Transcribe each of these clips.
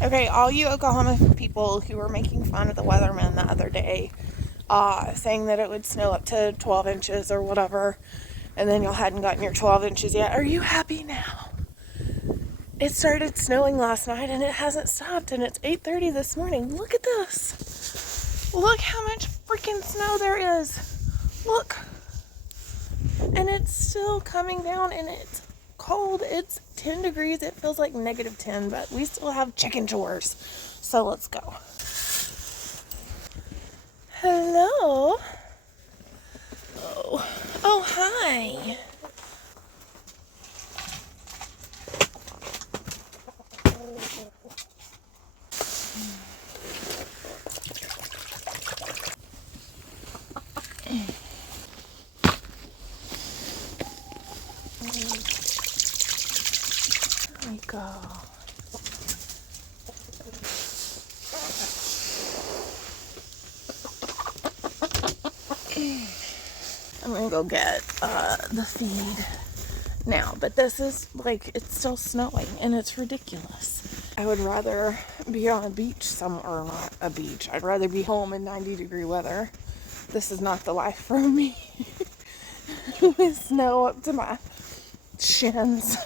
Okay, all you Oklahoma people who were making fun of the weatherman the other day, saying that it would snow up to 12 inches or whatever, and then y'all hadn't gotten your 12 inches yet. Are you happy now? It started snowing last night and it hasn't stopped, and it's 8:30 this morning. Look at this. Look how much freaking snow there is. Look. And it's still coming down, and it's cold. It's 10 degrees. It feels like -10, but we still have chicken chores. So let's go. Hello. Oh, hi. There we go. I'm gonna go get the feed now, but this is like, it's still snowing and it's ridiculous. I would rather be on a beach somewhere, or not a beach. I'd rather be home in 90-degree weather. This is not the life for me. With snow up to my shins.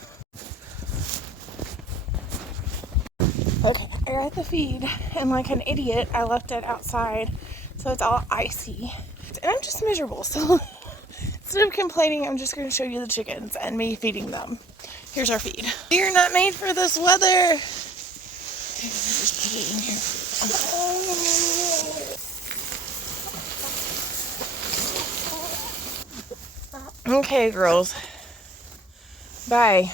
Okay, I got the feed, and like an idiot, I left it outside, so it's all icy. And I'm just miserable, so instead of complaining, I'm just going to show you the chickens and me feeding them. Here's our feed. You're not made for this weather. Just put it in here. Okay, girls. Bye.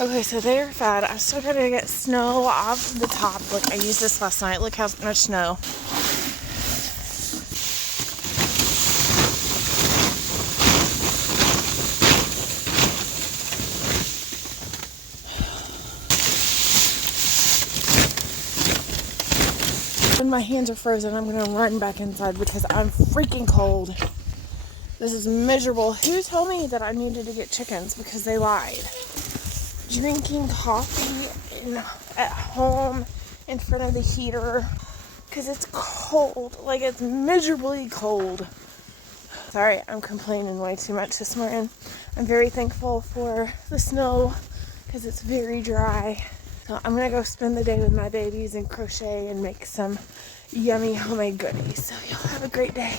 Okay, so they're fed. I still gotta get snow off the top. Look, I used this last night. Look how much snow. When my hands are frozen, I'm gonna run back inside because I'm freaking cold. This is miserable. Who told me that I needed to get chickens? Because they lied. Drinking coffee at home in front of the heater because it's cold. Like, it's miserably cold. Sorry, I'm complaining way too much this morning. I'm very thankful for the snow because it's very dry. So I'm gonna go spend the day with my babies and crochet and make some yummy homemade goodies. So y'all have a great day.